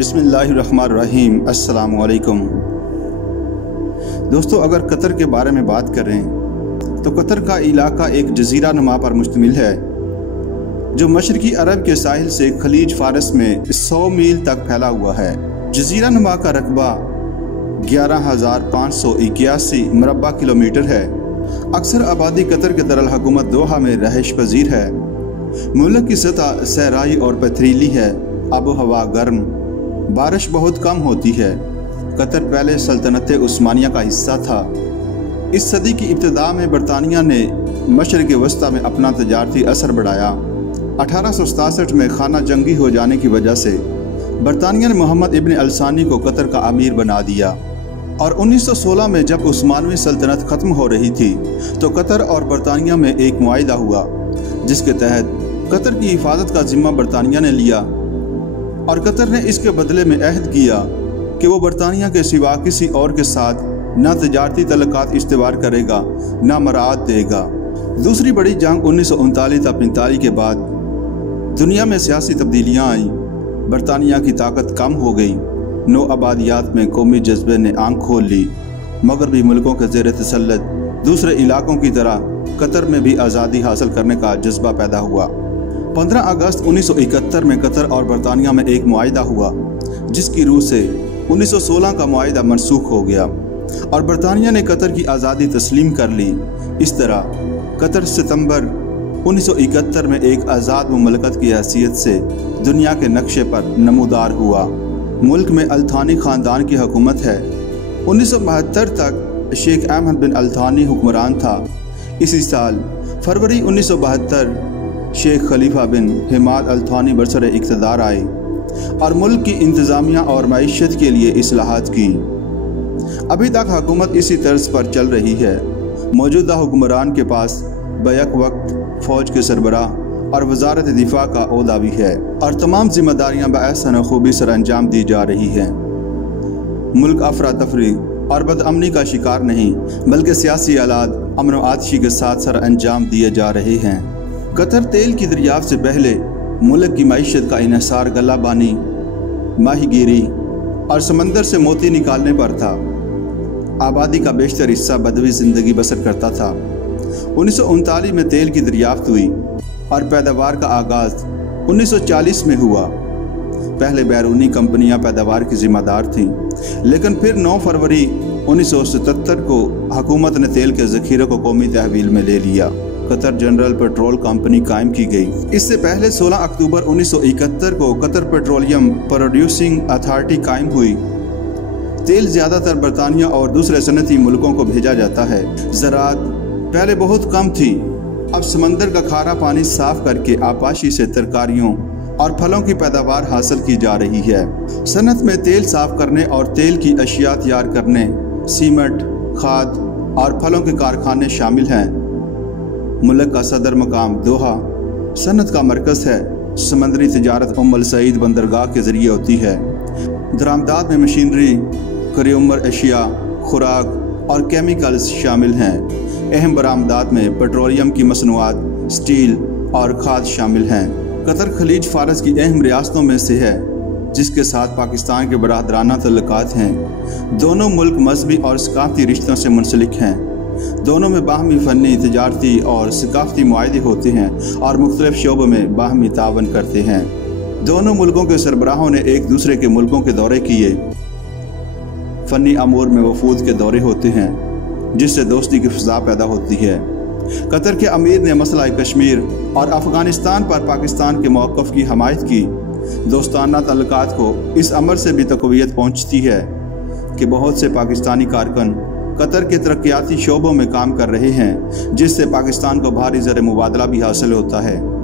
बिस्मिल्लाहिर्रहमानिर्रहीम। अस्सलामुअलैकुम दोस्तों, अगर कतर के बारे में बात करें तो कतर का इलाका एक जजीरा नुमा पर मुश्तमिल है जो मशरकी अरब के साहिल से खलीज फारस में 100 मील तक फैला हुआ है। जजीरा नुमा का रकबा 11,581 मुरब्बा किलोमीटर है। अक्सर आबादी कतर के दरअल-हुकूमत दोहा में रहायश पजीर है। मुल्क की सतह सहराई और पथरीली है। आबो हवा गर्म, बारिश बहुत कम होती है। कतर पहले सल्तनत उस्मानिया का हिस्सा था। इस सदी की इब्तिदा में बरतानिया ने मशरक़ वस्ता में अपना तजारती असर बढ़ाया। 1867 में खाना जंगी हो जाने की वजह से बरतानिया ने मोहम्मद इब्न अल-सानी को कतर का अमीर बना दिया और 1916 में जब उस्मानवी सल्तनत ख़त्म हो रही थी तो कतर और बरतानिया में एक मुआहिदा हुआ जिसके तहत कतर की हिफाजत का जिम्मा बरतानिया ने लिया और कतर ने इसके बदले में अहद किया कि वो बरतानिया के सिवा किसी और के साथ न तजारती तल्लुकात इस्तेवार करेगा न मराअत देगा। दूसरी बड़ी जंग 1939-45 के बाद दुनिया में सियासी तब्दीलियाँ आईं। बरतानिया की ताकत कम हो गई। नौ आबादियात में कौमी जज्बे ने आंख खोल ली। मगरबी मुल्कों के ज़ेर तसल्लुत दूसरे इलाकों की तरह कतर में भी आज़ादी हासिल करने का जज्बा पैदा हुआ। 15 अगस्त 1971 में कतर और बरतानिया में एक मुआहिदा हुआ जिसकी रूह से 1916 का मुआहिदा मनसूख हो गया और बरतानिया ने कतर की आज़ादी तस्लीम कर ली। इस तरह कतर सितंबर 1971 में एक आज़ाद मुमलकत की हैसियत से दुनिया के नक्शे पर नमूदार हुआ। मुल्क में अल-थानी ख़ानदान की हुकूमत है। 1972 तक शेख अहमद बिन अल-थानी हुक्मरान था। इसी साल फरवरी 1972 शेख खलीफा बिन हिमाद अल-थानी बरसर इक़्तिदार आए और मुल्क की इंतज़ामिया और मईशत के लिए इस्लाहात की। अभी तक हुकूमत इसी तर्ज पर चल रही है। मौजूदा हुक्मरान के पास बैक वक्त फ़ौज के सरबराह और वजारत दिफा का ओहदा भी है और तमाम जिम्मेदारियाँ बअहसन खूबी सर अंजाम दी जा रही हैं। मुल्क अफरा तफरी और बदअमनी का शिकार नहीं बल्कि सियासी हालात अमन व आतिशी के साथ सर अंजाम दिए जा रहे हैं। कतर तेल की दरियाफ्त से पहले मुल्क की मईशत का इन्हिसार गल्लाबानी, माहीगीरी और समंदर से मोती निकालने पर था। आबादी का बेशतर हिस्सा बदवी ज़िंदगी बसर करता था। 1939 में तेल की दरियाफ्त हुई और पैदावार का आगाज़ 1940 में हुआ। पहले बैरूनी कंपनियां पैदावार की जिम्मेदार थीं, लेकिन फिर 9 फरवरी 1977 को हुकूमत ने तेल के ज़ख़ीरे को कौमी तहवील में ले लिया। कतर जनरल पेट्रोल कंपनी कायम की गई। इससे पहले 16 अक्टूबर 1971 को कतर पेट्रोलियम प्रोड्यूसिंग अथॉरिटी कायम हुई। तेल ज़्यादातर बरतानिया और दूसरे सनती मुल्कों को भेजा जाता है। ज़राअत पहले बहुत कम थी, अब समंदर का खारा पानी साफ करके आपाशी से तरकारियों और फलों की पैदावार हासिल की जा रही है। सनत में तेल साफ करने और तेल की अशिया तैयार करने, सीमेंट, खाद और फलों के कारखाने शामिल हैं। मुल्क का सदर मकाम दोहा सनत का मरकज़ है। समंदरी तिजारत उम्मुल सईद बंदरगाह के ज़रिए होती है। दरामदात में मशीनरी, करीउम्र अशिया, खुराक और केमिकल्स शामिल हैं। अहम बरामदात में पेट्रोलियम की मसनूआत, स्टील और खाद शामिल हैं। कतर खलीज फारस की अहम रियासतों में से है जिसके साथ पाकिस्तान के बरादराना तल्लुकात हैं। दोनों मुल्क मजहबी और सकाफती रिश्तों से मुंसलिक हैं। दोनों में बाहमी फ़नी, तिजारती और सकाफती मुआहदे होते हैं और मुख्तलिफ शोबों में बाहमी तावन करते हैं। दोनों मुल्कों के सरबराहों ने एक दूसरे के मुल्कों के दौरे किए। फ़नी अमूर में वफूद के दौरे होते हैं जिससे दोस्ती की फ़िज़ा पैदा होती है। कतर के अमीर ने मसला कश्मीर और अफ़गानिस्तान पर पाकिस्तान के मौक़िफ़ की हमायत की। दोस्ताना तल्लुकात को इस अमर से भी तक़वियत पहुँचती है कि बहुत से पाकिस्तानी कारकुन कतर के तरक्याती शोबों में काम कर रहे हैं जिससे पाकिस्तान को भारी ज़र मुबादला भी हासिल होता है।